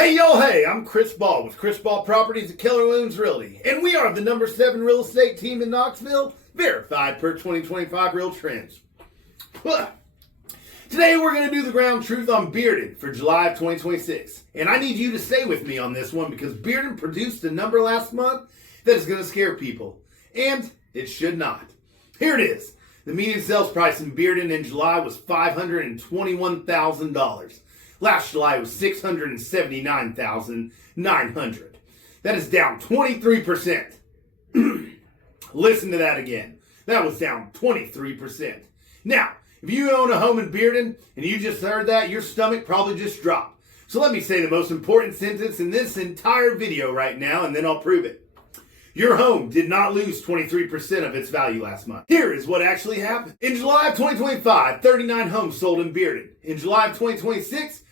Hey yo, hey, I'm Chris Ball with Chris Ball Properties at Keller Williams Realty, and we are the number 7 real estate team in Knoxville, verified per 2025 Real Trends. Today we're going to do the ground truth on Bearden for July of 2026, and I need you to stay with me on this one because Bearden produced a number last month that is going to scare people, and it should not. Here it is. The median sales price in Bearden in July was $521,000. Last July was $679,900. That is down 23%. Listen to that again. That was down 23%. Now, if you own a home in Bearden and you just heard that, your stomach probably just dropped. So let me say the most important sentence in this entire video right now, and then I'll prove it. Your home did not lose 23% of its value last month. Here is what actually happened. In July of 2025, 39 homes sold in Bearden. In July of 2026,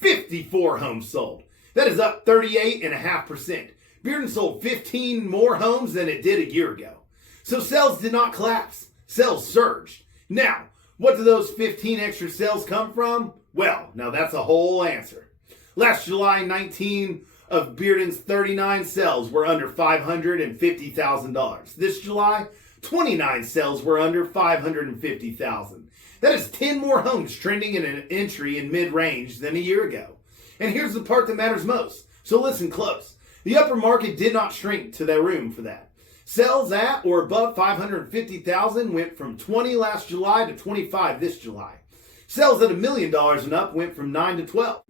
54 homes sold. That is up 38.5%. Bearden sold 15 more homes than it did a year ago. So sales did not collapse. Sales surged. Now, what do those 15 extra sales come from? Well, now that's a whole answer. Last July, 19 of Bearden's 39 sales were under $550,000. This July, 29 sales were under $550,000. That is 10 more homes trending in an entry in mid-range than a year ago. And here's the part that matters most. So listen close. The upper market did not shrink to their room for that. Sales at or above $550,000 went from 20 last July to 25 this July. Sales at $1 million and up went from 9 to 12.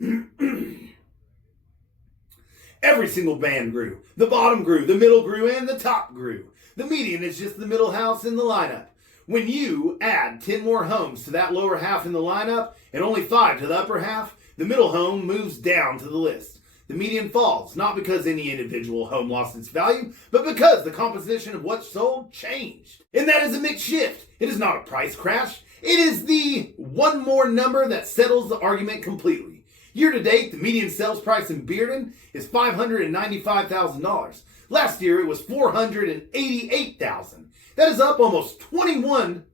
Every single band grew. The bottom grew, the middle grew, and the top grew. The median is just the middle house in the lineup. When you add 10 more homes to that lower half in the lineup and only 5 to the upper half, the middle home moves down to the list. The median falls, not because any individual home lost its value, but because the composition of what's sold changed. And that is a mixed shift. It is not a price crash. It is the one more number that settles the argument completely. Year to date, the median sales price in Bearden is $595,000. Last year, it was $488,000. That is up almost 21%.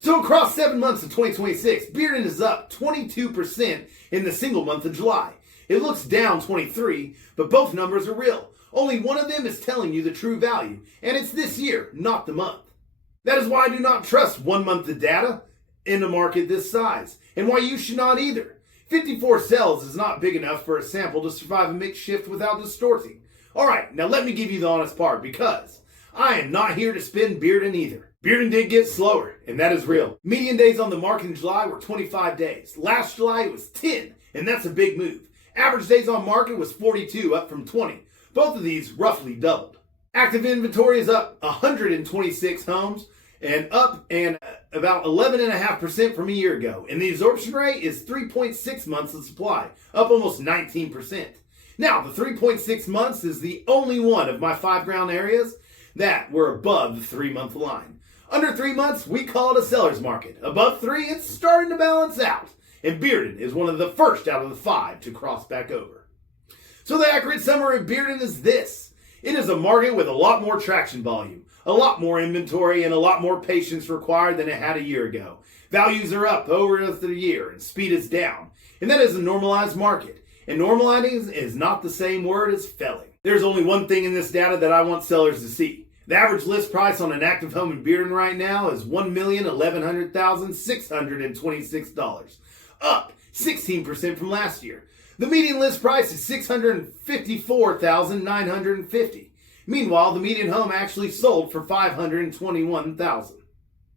So across 7 months of 2026, Bearden is up 22% in the single month of July. It looks down 23, but both numbers are real. Only one of them is telling you the true value, and it's this year, not the month. That is why I do not trust 1 month of data in a market this size, and why you should not either. 54 sales is not big enough for a sample to survive a mixed shift without distorting. All right, now let me give you the honest part, because I am not here to spin Bearden either. Bearden did get slower, and that is real. Median days on the market in July were 25 days. Last July it was 10, and that's a big move. Average days on market was 42, up from 20. Both of these roughly doubled. Active inventory is up 126 homes, and up about 11.5% from a year ago. And the absorption rate is 3.6 months of supply, up almost 19%. Now, the 3.6 months is the only one of my 5 ground areas that were above the 3-month line. Under 3 months, we call it a seller's market. Above 3, it's starting to balance out. And Bearden is one of the first out of the 5 to cross back over. So the accurate summary of Bearden is this. It is a market with a lot more traction volume, a lot more inventory, and a lot more patience required than it had a year ago. Values are up over the year, and speed is down. And that is a normalized market. And normalizing is not the same word as felling. There's only one thing in this data that I want sellers to see. The average list price on an active home in Bearden right now is $1,111,626, up 16% from last year. The median list price is $654,950. Meanwhile, the median home actually sold for $521,000.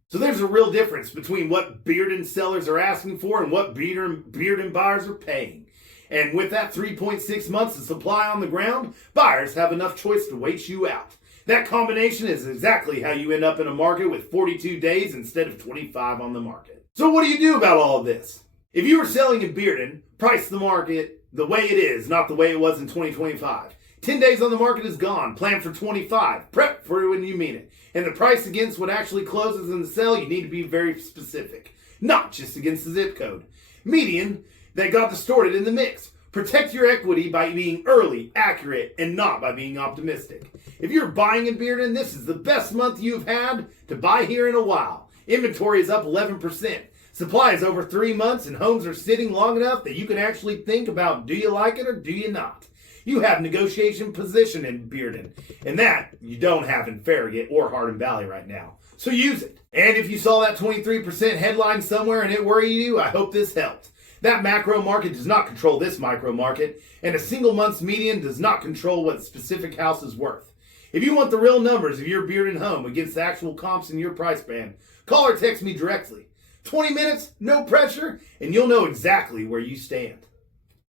So there's a real difference between what Bearden sellers are asking for and what Bearden buyers are paying. And with that 3.6 months of supply on the ground, buyers have enough choice to wait you out. That combination is exactly how you end up in a market with 42 days instead of 25 on the market. So what do you do about all of this? If you were selling in Bearden, price the market the way it is, not the way it was in 2025. 10 days on the market is gone. Plan for 25. Prep for when you mean it. And the price against what actually closes in the sale, you need to be very specific. Not just against the zip code. Median that got distorted in the mix. Protect your equity by being early, accurate, and not by being optimistic. If you're buying in Bearden, this is the best month you've had to buy here in a while. Inventory is up 11%. Supply is over 3 months and homes are sitting long enough that you can actually think about, do you like it or do you not? You have negotiation position in Bearden, and that you don't have in Farragut or Hardin Valley right now. So use it. And if you saw that 23% headline somewhere and it worried you, I hope this helped. That macro market does not control this micro market, and a single month's median does not control what a specific house is worth. If you want the real numbers of your Bearden home against the actual comps in your price band, call or text me directly. 20 minutes, no pressure, and you'll know exactly where you stand.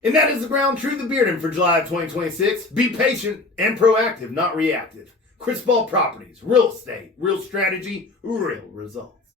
And that is the ground truth of Bearden for July of 2026. Be patient and proactive, not reactive. Chris Ball Properties, real estate, real strategy, real results.